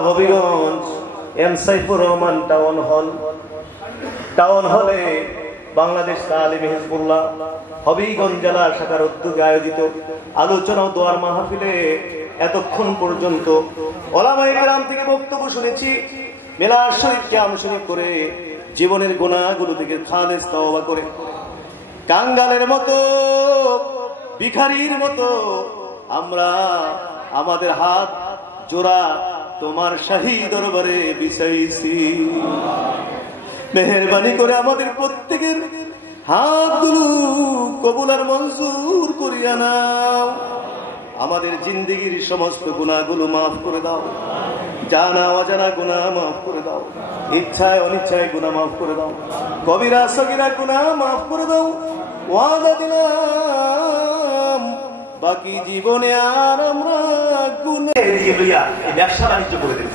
Habiganj M Saifur Rahman town হলে Bangladesh তালিমে Hezbollah Habiganj জেলা শাখার উদ্যোগে আয়োজিত আলোচনা ও দোয়ার মাহফিলে এতক্ষণ পর্যন্ত ওলামায়ে কেরাম থেকে বক্তব্য শুনেছি। মিলাদ শরীফ কিয়াম শরীফ করে জীবনের গুনাহগুলো থেকে খালেস তওবা করে কাঙ্গালের মতো ভিখারির মতো আমরা আমাদের হাত জোড়া তোমার শাহী দরবারে বিছাইছি। মেহেরবানি করে আমাদের প্রত্যেকের হাতগুলো কবুল আর মঞ্জুর করিয়া নাও। আমাদের জিন্দেগির সমস্ত গুনাহগুলো মাফ করে দাও, জানা অজানা গুনাহ মাফ করে দাও, ইচ্ছায় অনিচ্ছায় গুনাহ মাফ করে দাও, কবিরা সগীরা গুনাহ মাফ করে দাও। ওয়াদা দিলাম বাকি জীবনে আর আমরা গুনাহ লইয়া এই ব্যবসা বাণিজ্য করে দেব।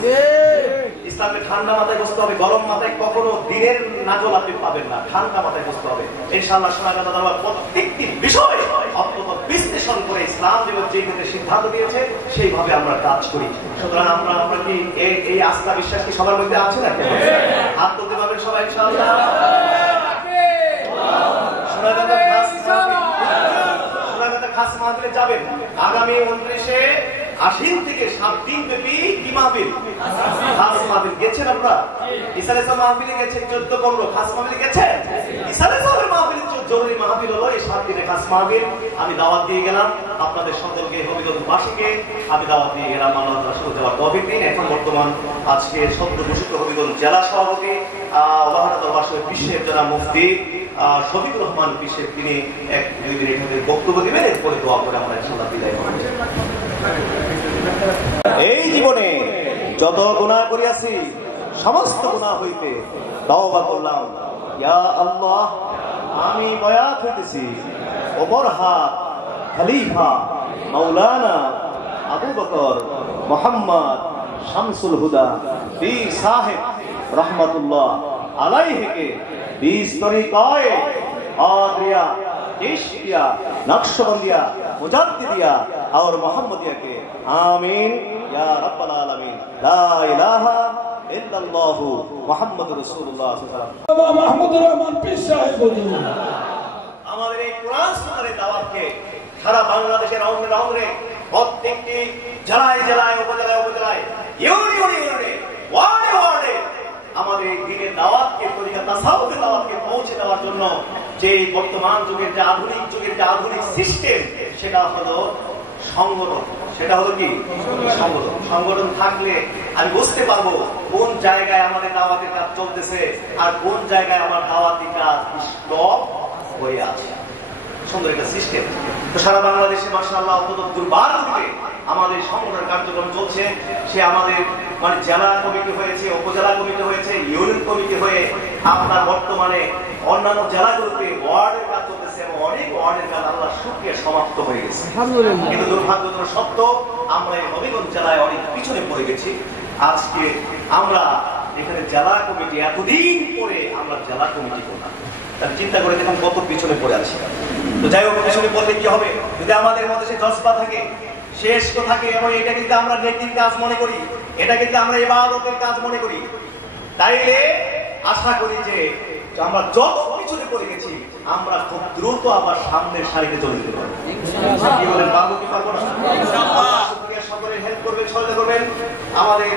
ইসলামে ঠান্ডা মাথায় বসতে হবে, গরম মাথায় কখনো দিনের নাজল আপনি পাবেন না। ঠান্ডা মাথায় বসতে হবে ইনশাআল্লাহ। সোনাগাদা দরবার প্রত্যেকটি বিষয় অত্যন্ত বিশ্লেষণ করে ইসলাম যেভাবে সিদ্ধান্ত দিয়েছে সেইভাবে আমরা কাজ করি। সুতরাং আমরা কি এই আস্থা বিশ্বাস কি সবার মধ্যে আছে না? হাত তুলতে পারবেন সবাই ইনশাআল্লাহ। সোনাগাদা খাস মাহফিলে যাবেন আগামী 29শে আশ্বিন থেকে 7 দিন ব্যাপী কি মাহফিল? খাস মাহফিল। গেছেন আপনারা? ইসালে সাহেব মাহফিলে গেছেন 14-15 খাস মাহফিলে গেছেন? ইসালে সাহেবের মাহফিলে জরুরি মাহফিল হলো এই 7 দিনের খাস মাহফিল। আমি দাওয়াত দিয়ে গেলাম আপনাদের সকলকে, হবিগঞ্জবাসীকে আমি দাওয়াত দিয়ে গেলাম। আল্লাহ রাসূল দেওয়া তৌফিক দিন। এখন বর্তমান আজকে সদ্য ঘোষিত হবিগঞ্জ জেলা সভাপতি বিশ্বের যারা মুফতি শফিকুর রহমান বিশ্বের, তিনি 1-2 মিনিট বক্তব্য দিবেন, এরপরে দোয়া করে আমরা ইনশাআল্লাহ বিদায় করব। এই জীবনে যত গুনাহ করিয়াছি সমস্ত গুনাহ হইতে তওবা করলাম। ইয়া আল্লাহ, আমি বয়াত হইতেছি ওমর হাত খলিফা মাওলানা আবু বকর মুহাম্মদ শামসুল হুদা পীর সাহেব रहमतुल्लाह अलैहि के 20 तरीक़ाए कादरिया, चिश्तिया, नक्शबंदिया, मुजद्दिदिया और मोहम्मदिया के आमीन या रब्बल आलमीन। ला इलाहा इल्लल्लाहु मुहम्मदुर রাসূলুল্লাহ সাল্লাল্লাহু আলাইহি ওয়া সাল্লাম। মাহমুদুর রহমান পীর সাহেব হুজুর আমাদের এই কোরআন সুন্নাহের দাওয়াতকে সারা বাংলাদেশের অঙ্গনে প্রত্যেকটি জেলায় উপজেলায় ইউনিয়নে ওয়ার্ডে আমাদের এই দিনের দাওয়াতকে, তরিকা তাসাউফের দাওয়াতকে পৌঁছে দেওয়ার জন্য যে বর্তমান যুগের যে আধুনিক সিস্টেম, সেটা হলো সংগঠন। সেটা হলো কি? সংগঠন থাকলে আমি বুঝতে পারবো কোন জায়গায় আমাদের দাওয়াতের কাজ চলতেছে আর কোন জায়গায় আমার দাওয়াতি কাজ স্টপ হয়ে আছে। সুন্দর একটা সিস্টেম। তো সারা বাংলাদেশে মাশাআল্লাহ অন্তত দুর্বারভাবে আমাদের সংগঠন কার্যক্রম চলছে। সে আমাদের জেলা কমিটি হয়েছে, উপজেলা কমিটি হয়েছে, ইউনিয়ন কমিটি হয়ে আপনার বর্তমানে অন্যান্য জেলাগুলোতে ওয়ার্ডের কাজ চলতেছে এবং অনেক ওয়ার্ডের কাজ আল্লাহ শুকরিয়া সমাপ্ত হয়ে গেছে। কিন্তু দুর্ভাগ্যজনক সত্য, আমরা এই হবিগঞ্জ জেলায় অনেক পিছনে পড়ে গেছি। আজকে আমরা এখানে জেলা কমিটি, এতদিন পরে আমরা জেলা কমিটি করলাম। তাহলে চিন্তা করে দেখুন কত পিছনে পড়ে আছি। তো যাই হোক, পিছনে পড়লে কি হবে? যদি আমাদের মধ্যে সে জজবা থাকে, শেষ থাকে, এবং এটা কিন্তু আমরা নেকির কাজ মনে করি, এটা কিন্তু আমরা ইবাদতের কাজ মনে করি, তাইলে আশা করি যে আমরা যত পিছনে পড়ে গেছি আমরা খুব দ্রুত আবার সামনের সারিতে চলে যেতে পারবো। কি বলেন, পারবো কি পারবো না? ইনশাআল্লাহ। সকলে হেল্প করবেন, সহায়তা করবেন। আমাদের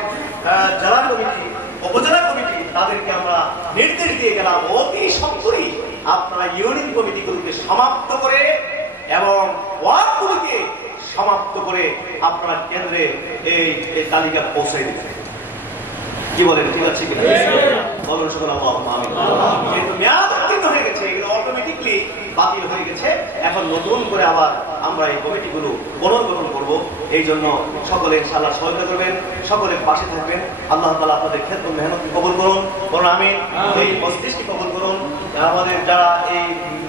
জেলা কমিটি, উপজেলা কমিটি, তাদেরকে আমরা নির্দেশ দিয়ে গেলাম অতি সত্বরই আপনারা ইউনিয়ন কমিটিগুলোকে সমাপ্ত করে এবং ওয়ার্ডগুলোকে সমাপ্ত করে আপনারা কেন্দ্রে এই তালিকা পৌঁছে দিবেন। কি বলেন, ঠিক আছে কিনা? বলুন সকল আমিন। যেহেতু মেয়াদ উত্তীর্ণ হয়ে গেছে, এগুলো অটোমেটিকলি বাতিল হয়ে গেছে, এখন নতুন করে আবার আমরা এই কমিটিগুলো পুনর্গঠন করব। এই জন্য সকলে ইনশাআল্লাহ সহায়তা করবেন, সকলের পাশে থাকবেন। আল্লাহ তাআলা আপনাদের খেদমত মেহনত কবুল করুন, বলুন আমিন। এই মজলিসকে কবুল করুন। আমাদের যারা এই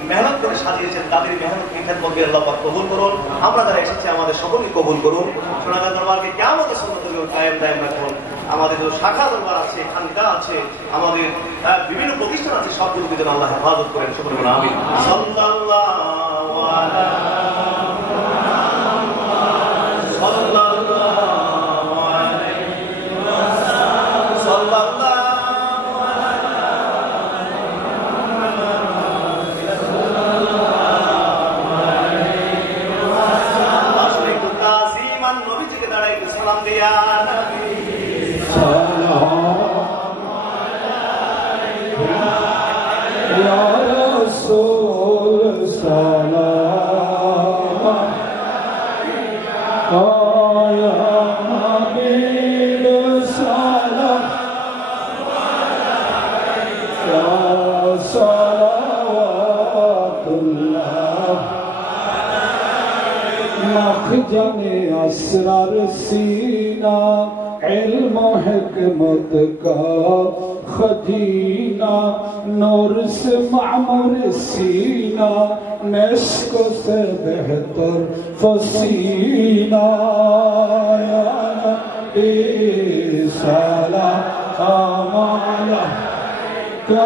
মেহনত করে সাজিয়েছেন তাদের মেহনত খেদমতকে আল্লাহ পাক কবুল করুন। আমরা যারা এসেছি আমাদের সকলকে কবুল করুন। সোনাগাঁ দরবারকে কিয়ামতের সুন্নতগুলো কায়েম দায়েম রাখুন। আমাদের যে শাখা দরবার আছে, খানকা আছে, আমাদের বিভিন্ন প্রতিষ্ঠান আছে, সবগুলোকে যেন আল্লাহ হেফাজত করেন। সকলে বলুন আমিন। সাল্লাল্লাহু আলাইহি असरार सीना इल्म हिकमत का खजीना नूर से मामूर सीना मिस्क से बेहतर फसीना सलाम अलैका।